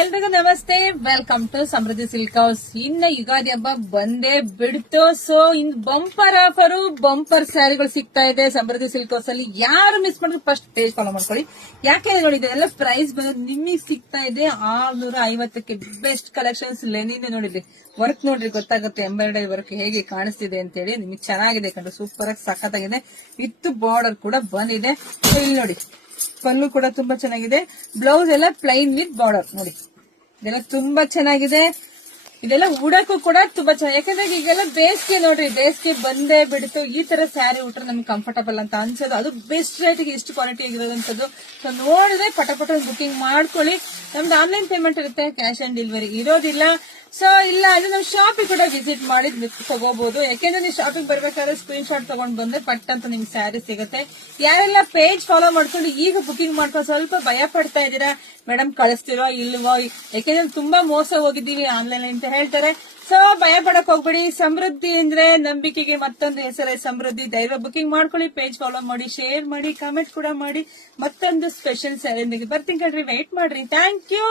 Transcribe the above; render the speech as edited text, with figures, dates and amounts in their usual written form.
ಎಲ್ರಿಗೂ ನಮಸ್ತೆ, welcome to Samruddhi silk house. ಇನ್ನ ಯುಗಾದಿ ಹಬ್ಬ ಬಂದೇ ಬಿಡ್ತು. So in bumper offer, bumper ಸ್ಯಾರಿಗಳು ಸಿಗ್ತಾ ಇದೆ ಸಮೃದ್ಧಿ ಸಿಲ್ಕ್ ಹೌಸ್ ಅಲ್ಲಿ. ಯಾರು ಮಿಸ್ ಮಾಡಿದ್ರೆ ಫಸ್ಟ್ ಪೇಜ್ ಫಾಲೋ ಮಾಡ್ಕೊಳ್ಳಿ. ಯಾಕೆಂದ್ರೆ ನೋಡಿ, ಇದೆಲ್ಲ ಪ್ರೈಸ್ ಬಂದು ನಿಮಗೆ ಸಿಗ್ತಾ ಇದೆ 650ಕ್ಕೆ. ಬೆಸ್ಟ್ ಕಲೆಕ್ಷನ್ಸ್ ಲೆನಿನ್ ನೋಡಿದ್ರಿ, ವರ್ಕ್ ನೋಡ್ರಿ ಗೊತ್ತಾಗುತ್ತೆ, ಎಂಬ್ರಾಯ್ಡರಿ ವರ್ಕ್ ಹೇಗೆ ಕಾಣಿಸ್ತಿದೆ ಅಂತ ಹೇಳಿ. ನಿಮಗೆ ಚೆನ್ನಾಗಿದೆ ಕಂಡು, ಸೂಪರ್ ಆಗಿ ಸಖತ್ತಾಗಿದೆ. ವಿತ್ ಬಾರ್ಡರ್ ಕೂಡ ಬಂದಿದೆ. ಇಲ್ಲಿ ನೋಡಿ, ಪಲ್ಲು ಕೂಡ ತುಂಬಾ ಚೆನ್ನಾಗಿದೆ. ಬ್ಲೌಸ್ ಎಲ್ಲ ಪ್ಲೈನ್ ವಿತ್ ಬಾರ್ಡರ್ ನೋಡಿ, ಇದೆಲ್ಲ ತುಂಬಾ ಚೆನ್ನಾಗಿದೆ. ಇದೆಲ್ಲ ಉಡಕ್ಕೂ ಕೂಡ ತುಂಬಾ ಚೆನ್ನಾಗಿ, ಯಾಕಂದ್ರೆ ಈಗೆಲ್ಲ ಬೇಸಿಗೆ ನೋಡ್ರಿ, ಬೇಸಿಗೆ ಬಂದೇ ಬಿಡ್ತು. ಈ ತರ ಸ್ಯಾರಿ ಉಟ್ರೆ ನಮ್ಗೆ ಕಂಫರ್ಟಬಲ್ ಅಂತ ಅನ್ಸೋದು, ಅದು ಬೆಸ್ಟ್ ರೇಟ್ಗೆ ಎಷ್ಟು ಕ್ವಾಲಿಟಿ ಆಗಿರೋದಂಥದ್ದು. ಸೊ ನೋಡಿದ್ರೆ ಪಟ ಬುಕಿಂಗ್ ಮಾಡ್ಕೊಳ್ಳಿ. ನಮ್ದು ಆನ್ಲೈನ್ ಪೇಮೆಂಟ್ ಇರುತ್ತೆ, ಕ್ಯಾಶ್ ಆನ್ ಡೆಲಿವರಿ ಇರೋದಿಲ್ಲ. ಸೊ ಇಲ್ಲ ಅದು ನಾವು ಶಾಪಿಗೆ ಕೂಡ ವಿಸಿಟ್ ಮಾಡಿ ತಗೋಬಹುದು. ಯಾಕೆಂದ್ರೆ ನೀವು ಶಾಪಿಂಗ್ ಬರ್ಬೇಕಾದ್ರೆ ಸ್ಕ್ರೀನ್ ಶಾಟ್ ತಗೊಂಡ್ ಬಂದ್ರೆ ಪಟ್ ಅಂತ ನಿಮ್ಗೆ ಸ್ಯಾರಿ ಸಿಗುತ್ತೆ. ಯಾರೆಲ್ಲ ಪೇಜ್ ಫಾಲೋ ಮಾಡ್ಕೊಂಡು ಈಗ ಬುಕಿಂಗ್ ಮಾಡ್ಕೊಂಡು ಸ್ವಲ್ಪ ಭಯ ಪಡ್ತಾ ಇದ್ದೀರಾ, ಮೇಡಮ್ ಕಳಿಸ್ತಿರೋ ಇಲ್ವೋ, ಯಾಕೆಂದ್ರೆ ತುಂಬಾ ಮೋಸ ಹೋಗಿದ್ದೀವಿ ಆನ್ಲೈನ್ ಅಂತ ಹೇಳ್ತಾರೆ. ಸೊ ಭಯ ಪಡಕ್ ಹೋಗ್ಬೇಡಿ. ಸಮೃದ್ಧಿ ಅಂದ್ರೆ ನಂಬಿಕೆಗೆ ಮತ್ತೊಂದು ಹೆಸರೇ ಸಮೃದ್ಧಿ. ಧೈರ್ಯ ಬುಕಿಂಗ್ ಮಾಡ್ಕೊಳ್ಳಿ, ಪೇಜ್ ಫಾಲೋ ಮಾಡಿ, ಶೇರ್ ಮಾಡಿ, ಕಾಮೆಂಟ್ ಕೂಡ ಮಾಡಿ. ಮತ್ತೊಂದು ಸ್ಪೆಷಲ್ ಸ್ಯಾರಿ ಬರ್ತೀನಿ ಕಣ್ರಿ, ವೆಯ್ಟ್ ಮಾಡ್ರಿ. Thank you.